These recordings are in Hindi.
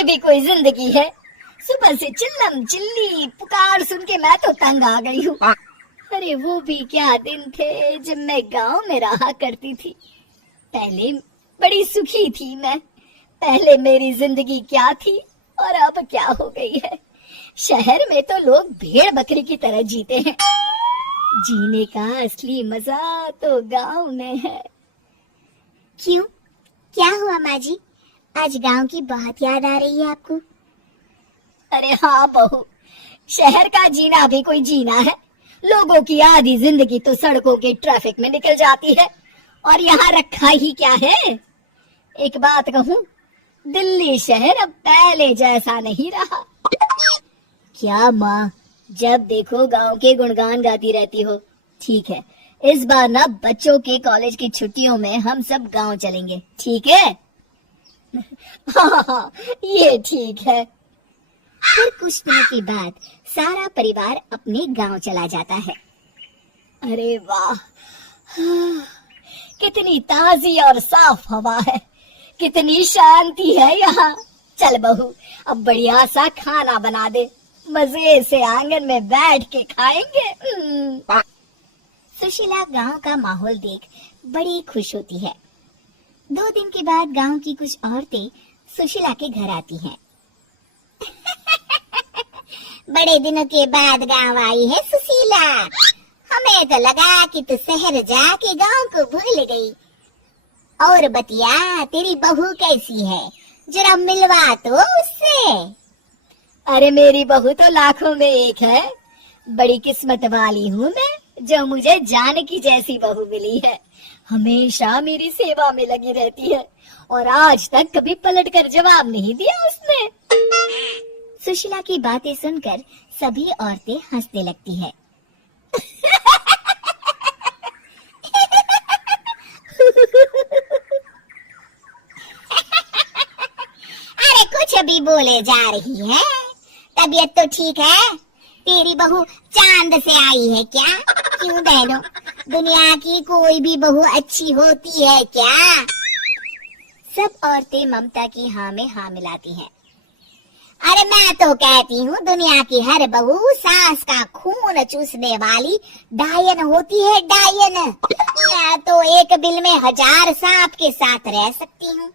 ये भी कोई जिंदगी है? सुबह से चिल्लम चिल्ली पुकार सुन के मैं तो तंग आ गई हूँ। अरे वो भी क्या दिन थे जब मैं गांव में रहा करती थी। पहले बड़ी सुखी थी मैं। पहले मेरी जिंदगी क्या थी और अब क्या हो गई है। शहर में तो लोग भेड़ बकरी की तरह जीते हैं। जीने का असली मजा तो गांव में है। क्यों, क्या हुआ माँ जी? आज गांव की बहुत याद आ रही है आपको? अरे हाँ बहू, शहर का जीना भी कोई जीना है। लोगों की आधी जिंदगी तो सड़कों के ट्रैफिक में निकल जाती है और यहाँ रखा ही क्या है। एक बात कहूँ, दिल्ली शहर अब पहले जैसा नहीं रहा। क्या माँ, जब देखो गांव के गुणगान गाती रहती हो। ठीक है, इस बार ना बच्चों के कॉलेज की छुट्टियों में हम सब गांव चलेंगे, ठीक है? हाँ, ये ठीक है। फिर कुछ दिनों के बाद सारा परिवार अपने गांव चला जाता है। अरे वाह, कितनी ताजी और साफ हवा है, कितनी शांति है यहाँ। चल बहू, अब बढ़िया सा खाना बना दे, मजे से आंगन में बैठ के खाएंगे। सुशीला गांव का माहौल देख बड़ी खुश होती है। 2 दिन के बाद गांव की कुछ औरतें सुशीला के घर आती हैं। बड़े दिनों के बाद गांव आई है सुशीला। हमें तो लगा कि तू शहर जाके गांव को भूल गई। और बतिया, तेरी बहू कैसी है? जरा मिलवा तो उससे। अरे मेरी बहू तो लाखों में एक है। बड़ी किस्मत वाली हूँ मैं जो मुझे जानकी जैसी बहू मिली है। हमेशा मेरी सेवा में लगी रहती है और आज तक कभी पलटकर जवाब नहीं दिया उसने। सुशीला की बातें सुनकर सभी औरतें हंसने लगती हैं। अरे कुछ भी बोले जा रही है। तबीयत तो ठीक है? तेरी बहू चांद से आई है क्या? क्यों बहनों, दुनिया की कोई भी बहू अच्छी होती है क्या? सब औरतें ममता की हाँ में हाँ मिलाती हैं। अरे मैं तो कहती हूँ दुनिया की हर बहू सास का खून चूसने वाली डायन होती है, डायन। मैं तो एक बिल में 1000 सांप के साथ रह सकती हूँ,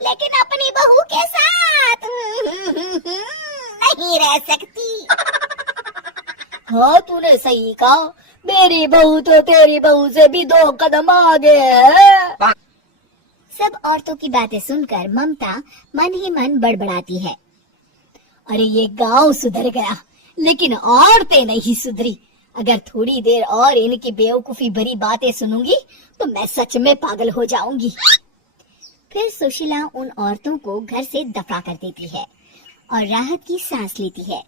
लेकिन अपनी बहू के साथ नहीं रह सकती। हाँ, तूने सही कहा। मेरी बहू तो तेरी बहू से भी 2 कदम आगे है। सब औरतों की बातें सुनकर ममता मन ही मन बड़बड़ाती है। अरे ये गांव सुधर गया, लेकिन औरतें नहीं सुधरी। अगर थोड़ी देर और इनकी बेवकूफी भरी बातें सुनूंगी तो मैं सच में पागल हो जाऊंगी। फिर सुशीला उन औरतों को घर से दफा कर देती है और राहत की सांस लेती है।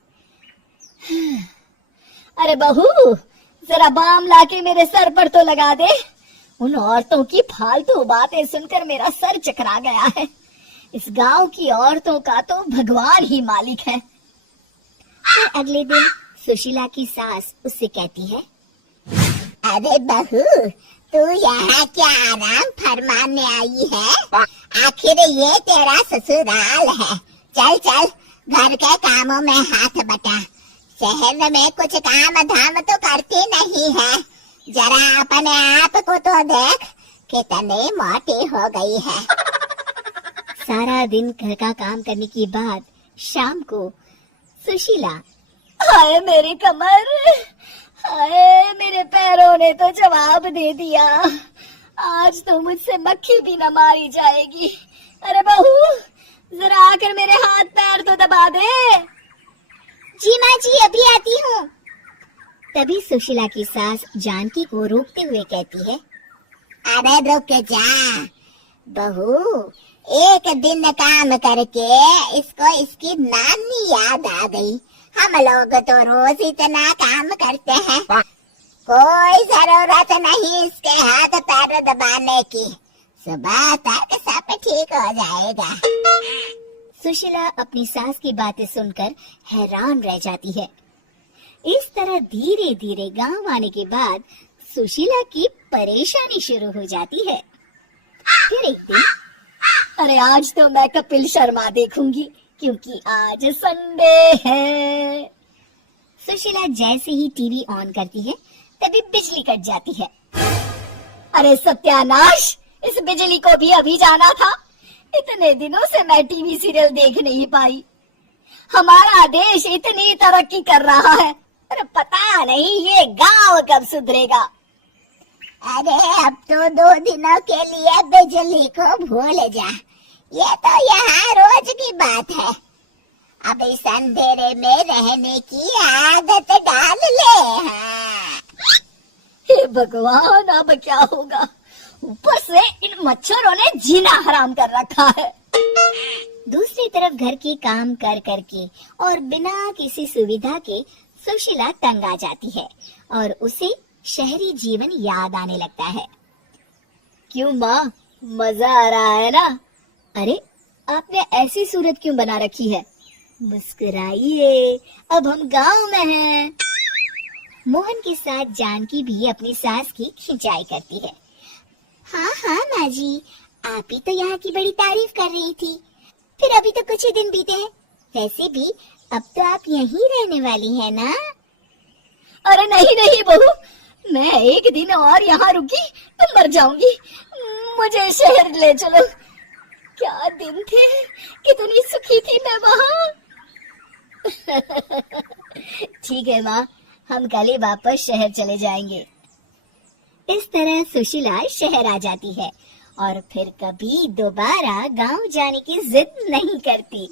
अरे बहू, जरा बाम लाके मेरे सर पर तो लगा दे। उन औरतों की फालतू बातें सुनकर मेरा सर चकरा गया है। इस गांव की औरतों का तो भगवान ही मालिक है। फिर अगले दिन सुशीला की सास उससे कहती है, अरे बहू, तू यहाँ क्या आराम फरमाने आई है? आखिर ये तेरा ससुराल है। चल चल, घर के कामों में हाथ बटा। शहर में कुछ काम धाम तो करती नहीं है। जरा अपने आप को तो देख, कितनी मोटी हो गई है। सारा दिन घर का काम करने के बाद शाम को सुशीला, हाय मेरी कमर, हाय मेरे पैरों ने तो जवाब दे दिया। आज तो मुझसे मक्खी भी न मारी जाएगी। अरे बहू, जरा आकर मेरे हाथ पैर तो दबा दे। जी माँ जी, अभी आती हूँ। तभी सुशीला की सास जानकी को रोकते हुए कहती है, अरे रुक जा बहू, एक दिन काम करके इसको इसकी नानी याद आ गई। हम लोग तो रोज इतना काम करते हैं, कोई जरूरत नहीं इसके हाथ पैर दबाने की। सुबह तक सब ठीक हो जाएगा। सुशीला अपनी सास की बातें सुनकर हैरान रह जाती है। इस तरह धीरे धीरे गांव आने के बाद सुशीला की परेशानी शुरू हो जाती है। फिर एक दिन, अरे आज तो मैं कपिल शर्मा देखूंगी क्योंकि आज संडे है। सुशीला जैसे ही टीवी ऑन करती है तभी बिजली कट जाती है। अरे सत्यानाश, इस बिजली को भी अभी जाना था। इतने दिनों से मैं टीवी सीरियल देख नहीं पाई। हमारा देश इतनी तरक्की कर रहा है, अरे पता नहीं ये गांव कब सुधरेगा। अरे अब तो 2 दिनों के लिए बिजली को भूल जा, ये तो यहाँ रोज की बात है। अब इस अंधेरे में रहने की आदत डाल ले। हाँ। हे भगवान, अब क्या होगा? ऊपर से इन मच्छरों ने जीना हराम कर रखा है। दूसरी तरफ घर के काम कर करके और बिना किसी सुविधा के सुशीला तंग आ जाती है और उसे शहरी जीवन याद आने लगता है। क्यों माँ, मजा आ रहा है ना? अरे आपने ऐसी सूरत क्यों बना रखी है? मुस्कुराइए, अब हम गांव में हैं। मोहन के साथ जानकी भी अपनी सास की खिंचाई करती है। हाँ हाँ माँ जी, आप ही तो यहाँ की बड़ी तारीफ कर रही थी। फिर अभी तो कुछ ही दिन बीते हैं, वैसे भी अब तो आप यहीं रहने वाली हैं ना? अरे नहीं नहीं बहू, मैं एक दिन और यहाँ रुकी तो मर जाऊंगी। मुझे शहर ले चलो। क्या दिन थे, कितनी सुखी थी मैं वहाँ। ठीक है माँ, हम कल ही वापस शहर चले जाएंगे। इस तरह सुशीला शहर आ जाती है और फिर कभी दोबारा गांव जाने की जिद नहीं करती।